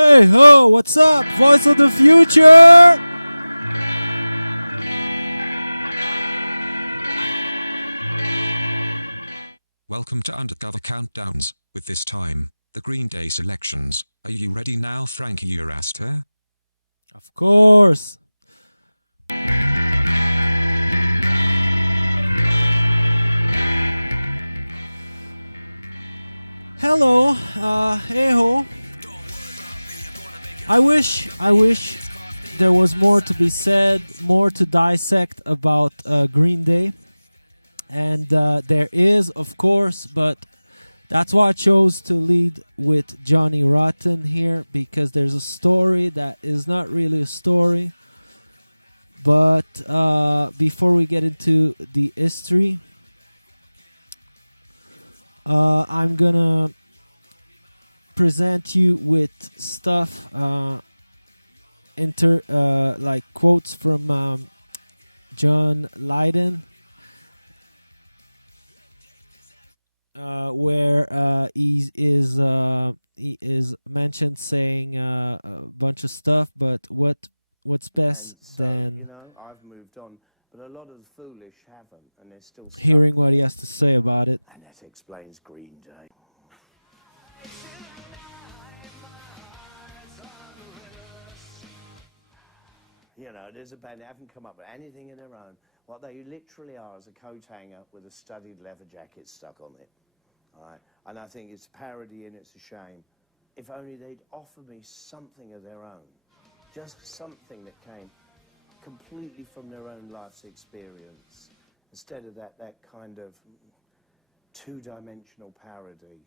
Hey ho, what's up? Voice of the future! Welcome to Undercover Countdowns, with this time, the Green Day selections. Are you ready now, Frankie Urasta? Of course! Hello, hey ho. I wish there was more to be said, more to dissect about Green Day. And there is, of course, but that's why I chose to lead with Johnny Rotten here, because there's a story that is not really a story. But before we get into the history, I'm gonna present you with stuff, like quotes from John Lydon. Where he is mentioned saying a bunch of stuff, but what's best than I've moved on, but a lot of the foolish haven't, and they're still hearing what he has to say about it. And that explains Green Day. You know, there's a band that haven't come up with anything of their own. What they literally are is a coat hanger with a studded leather jacket stuck on it. All right? And I think it's parody and it's a shame. If only they'd offer me something of their own. Just something that came completely from their own life's experience. Instead of that kind of two-dimensional parody.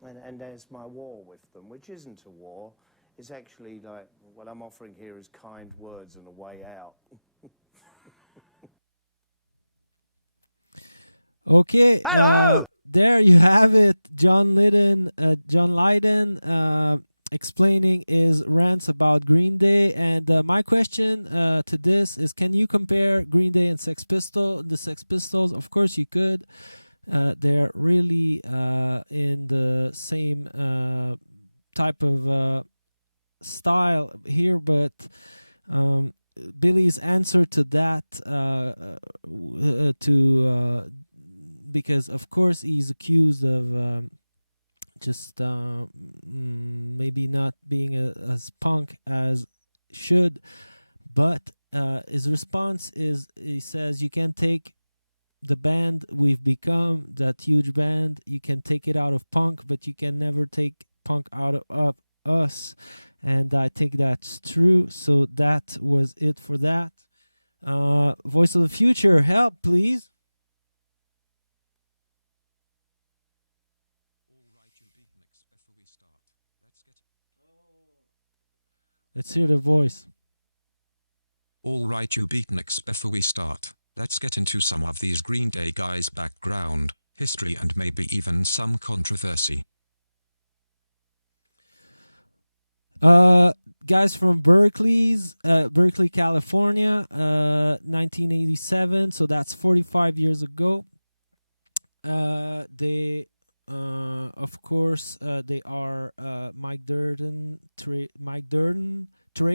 And there's my war with them, which isn't a war. It's actually like, what I'm offering here is kind words and a way out. Okay, there you have it. John Lydon explaining his rants about Green Day. And my question to this is, can you compare Green Day and Sex Pistols? The Sex Pistols, of course you could. They're really in the same type of style here, but Billy's answer to that because of course he's accused of just maybe not being as punk as should, but his response is, he says, you can take the band we've become, that huge band, you can take it out of punk, but you can never take punk out of us. And I think that's true. So that was it for that. Voice of the future, help please. Let's hear the voice. All right, you beatniks, before we start, let's get into some of these Green Day guys' background, history, and maybe even some controversy. Guys from Berkeley, California, 1987. So that's 45 years ago. They, of course, they are Mike Durden, Trey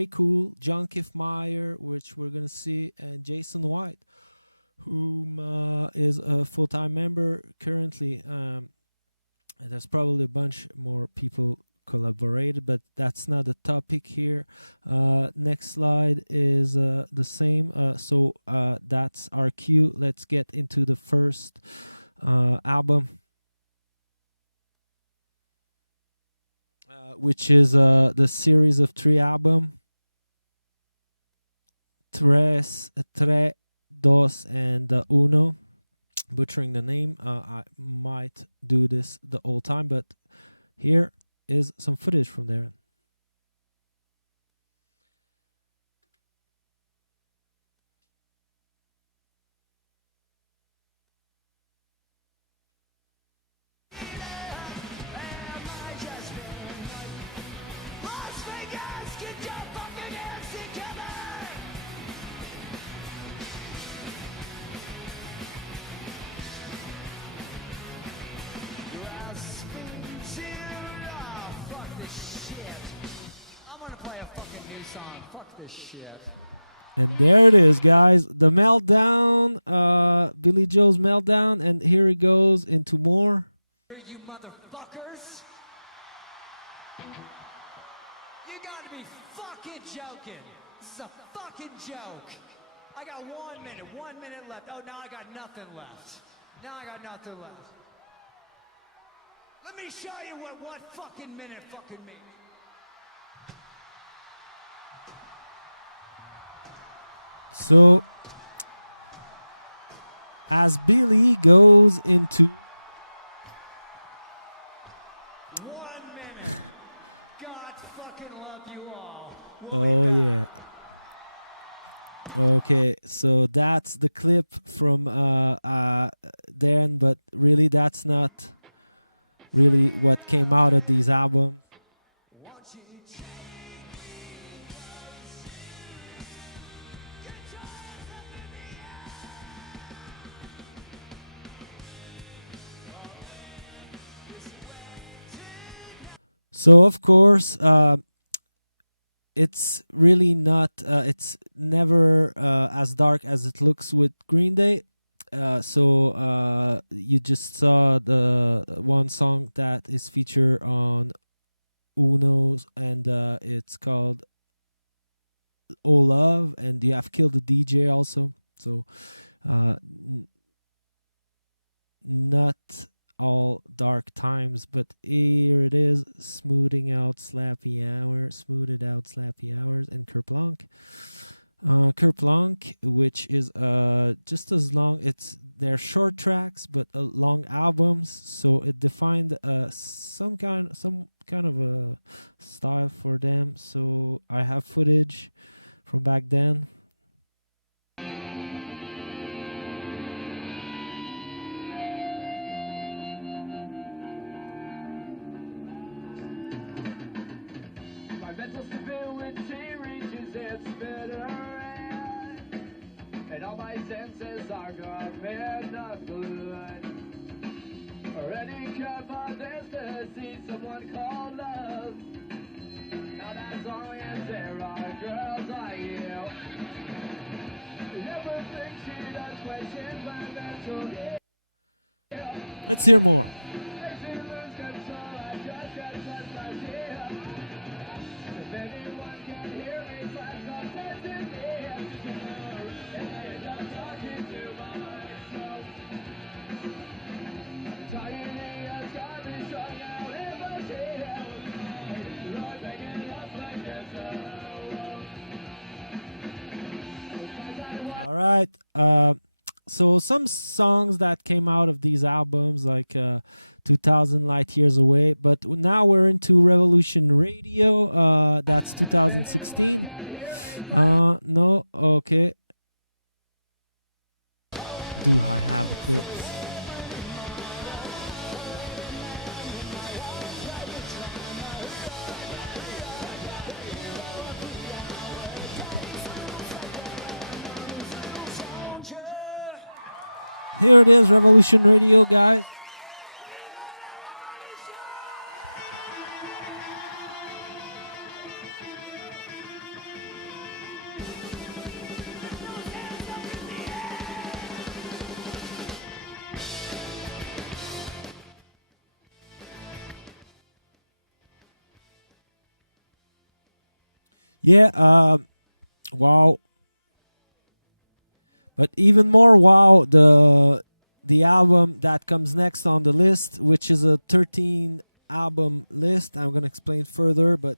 Cool, John Kiffmeyer, which we're gonna see, and Jason White, whom is a full-time member currently. And there's probably a bunch more people collaborated, but that's not the topic here. Next slide is the same. So that's our cue. Let's get into the first album, which is the series of 3 albums. Tres, dos, and uno. Butchering the name. I might do this the whole time, but here is some footage from there. Grasping to the fuck this shit. this shit. And there it is, guys. The meltdown, Billy Joe's meltdown, and here he goes into more. You motherfuckers! You gotta be fucking joking. This is a fucking joke. I got 1 minute left. Oh, now I got nothing left. Now I got nothing left. Let me show you what fucking minute fucking means. So, as Billy goes into 1 minute. God fucking love you all. oh yeah. Okay, so that's the clip from then, but really that's not really what came out of these albums. So of course, it's really not. It's never as dark as it looks with Green Day. So you just saw the one song that is featured on Uno's, and it's called "Oh Love," and you have "Kill the DJ" also. So not all dark times, but here it is, smoothing out slappy hours, and Kerplunk. Kerplunk, which is just as long. They're short tracks, but long albums. So it defined some kind of a style for them. So I have footage from back then. And all my senses are gone, man, not good. Already covered this to see someone call love. Not as long as there are girls like you. Never think she does question my mental health. Let's hear more. All right. So some songs that came out of these albums, like 2000 Light Years Away, but now we're into Revolution Radio. That's 2016. No, okay. Do I have the clips? Here it is, Revolution Radio, guys. Yeah, wow. But even more wow, the album that comes next on the list, which is a 13 album list. I'm gonna explain further, but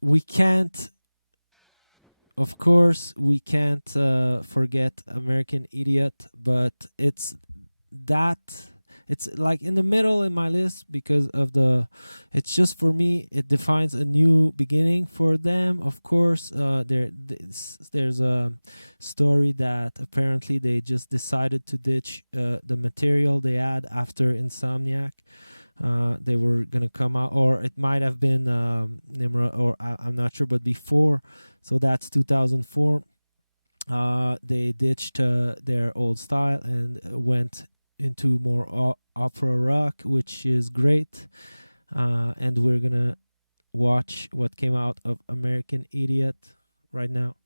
we can't, of course, we can't forget American Idiot, but it's like in the middle in my list because of it's just, for me, it defines a new beginning for them. Of course, there's a story that apparently they just decided to ditch the material they had after Insomniac. They were gonna come out, or it might have been Nimrod, or I'm not sure, but before. So that's 2004. They ditched their old style and went into more opera rock, which is great. and we're gonna watch what came out of American Idiot right now.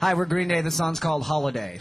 Hi, we're Green Day. The song's called Holiday.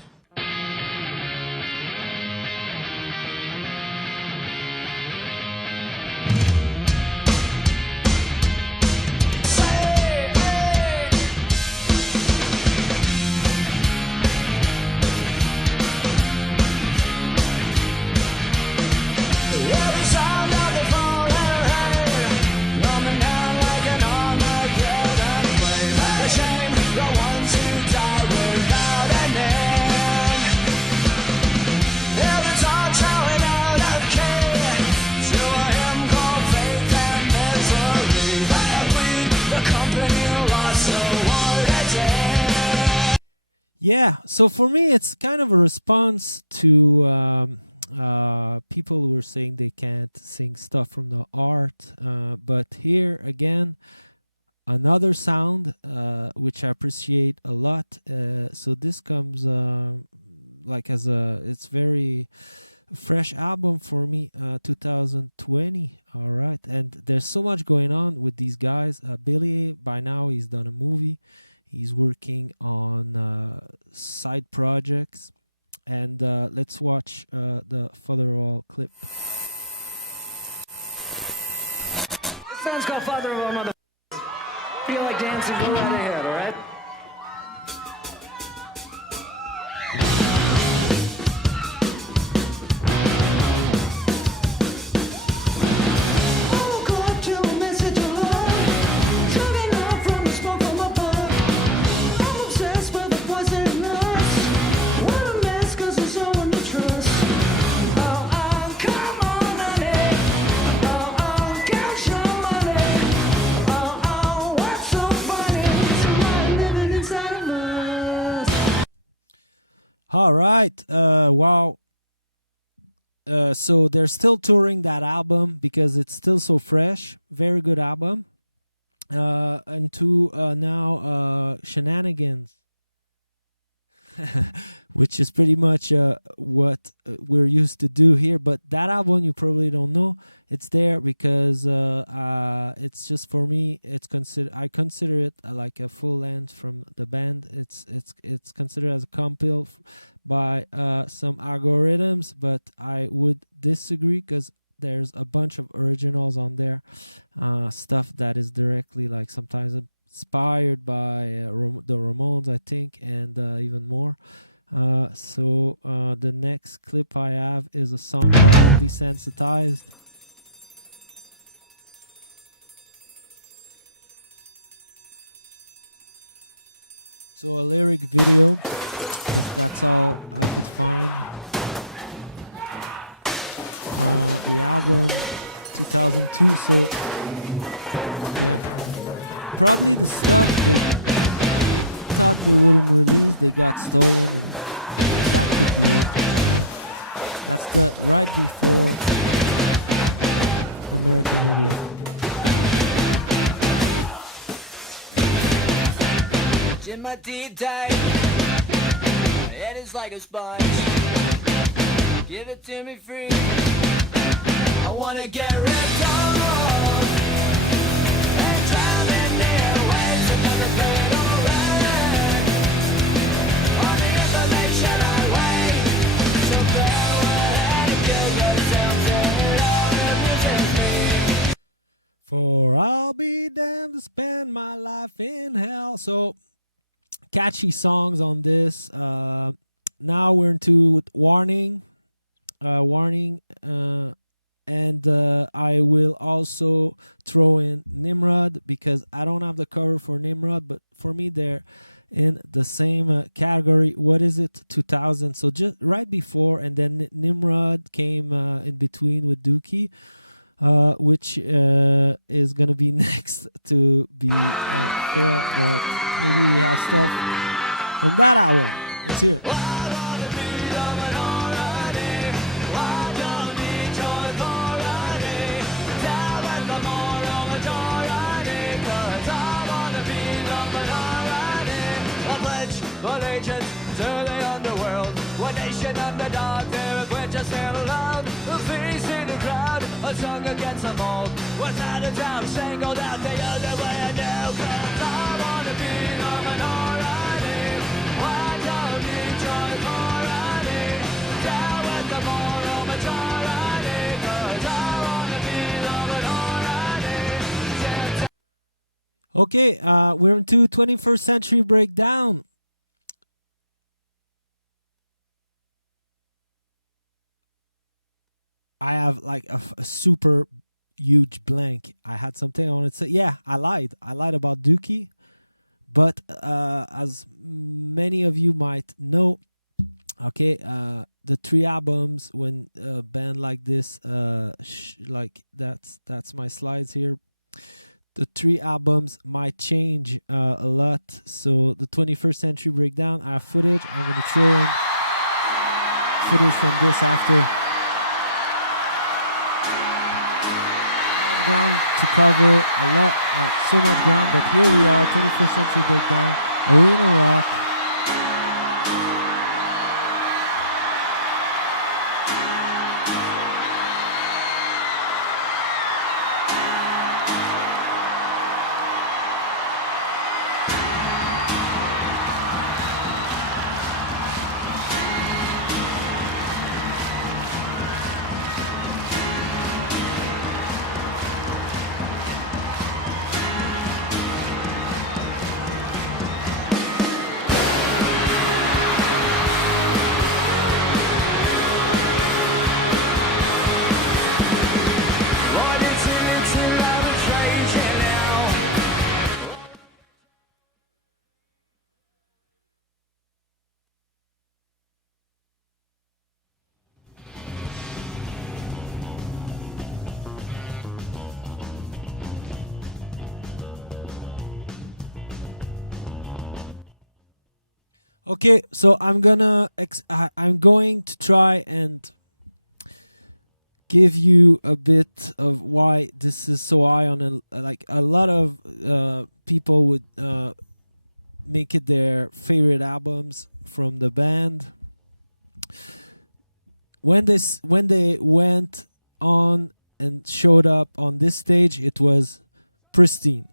Yeah, so for me, it's kind of a response to people who were saying they can't sing stuff from the art. But here again, another sound which I appreciate a lot. So this comes like as it's very fresh album for me, 2020. All right, and there's so much going on with these guys. Billy, by now, he's done a movie. He's working on side projects. And let's watch the Father clip. This song's called Father of All Mother. Feel like dancing, go right ahead, all right? All right. Wow. So they're still touring that album because it's still so fresh. Very good album. And to now Shenanigans, which is pretty much what we're used to do here. But that album you probably don't know. It's there because it's just, for me, I consider it like a full length from the band. It's considered as a compil by some algorithms, but I would disagree because there's a bunch of originals on there, stuff that is directly like sometimes inspired by the Ramones, I think, and even more. So the next clip I have is a song called Desensitized. So a lyric video, because that's all I could find. The album 2002, so yeah, probably the stuff they thought they wouldn't release, they got stolen, and that could be it. That's the right before American Idiot. In my deep dive, my head is like a sponge. Give it to me free. I wanna get ripped off and driving me away to never feel it alright. On the information I wait, so go ahead and get yourself to it. For I'll be damned to spend my life in hell. So catchy songs on this. Now we're into Warning. And I will also throw in Nimrod because I don't have the cover for Nimrod, but for me they're in the same category. What is it? 2000. So just right before, and then Nimrod came in between with Dookie, which is gonna be next to be fair, but maybe we have stuff from that album. It's here. Allegiance to the underworld. One nation underdog, there we're just in love. A face in the crowd, a song against them all. Without a doubt, singled out the other way I know. 'Cause I wanna be the minority. Why don't you join already? Down with the moral majority. 'Cause I wanna be the minority. Okay, we're into 21st Century Breakdown. I have like a super huge blank. I had something I wanted to say. Yeah, I lied. I lied about Dookie. But as many of you might know, okay, the 3 albums when a band like this, like that's my slides here. The 3 albums might change a lot. So the 21st Century Breakdown, I have footage. I'm going to throw in footage from this after. Ground to cover a lot, like so much ground, but here we are, 21st Century Breakdown, Arena Rock. Okay, so I'm going to try and give you a bit of why this is so high on a lot of people would make it their favorite albums from the band. When they went on and showed up on this stage, it was pristine.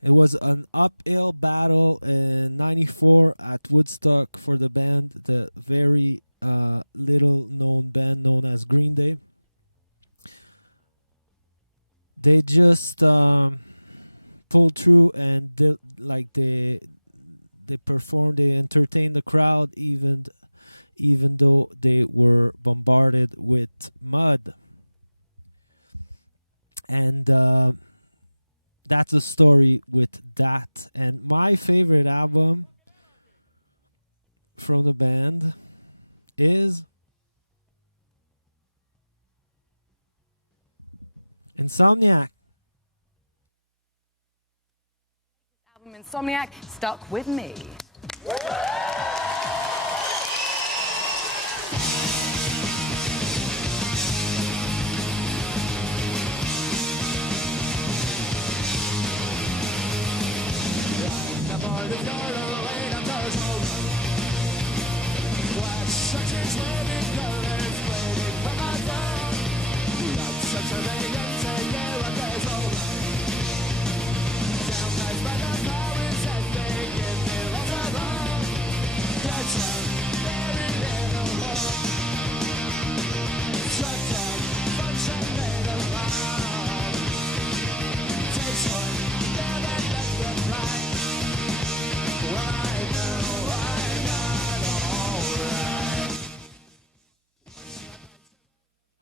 It was an uphill battle in '94 at Woodstock for the band, the very little known band known as Green Day. They just pulled through and they performed, they entertained the crowd even though they were bombarded with mud. And that's the story with that. And my favorite album from the band is Insomniac. Album Insomniac stuck with me.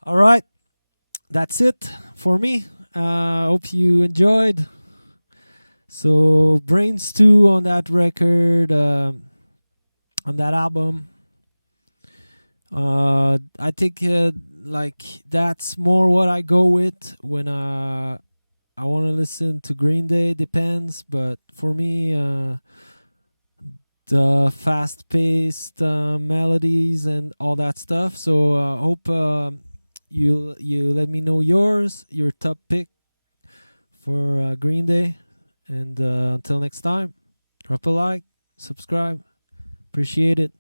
All right, that's it for me. Hope you enjoyed. So Brains 2 on that record, on that album. I think like that's more what I go with when I want to listen to Green Day. Depends, but for me, the fast-paced melodies and all that stuff. So hope you let me know your top pick for Green Day. And until next time, drop a like, subscribe. Appreciate it.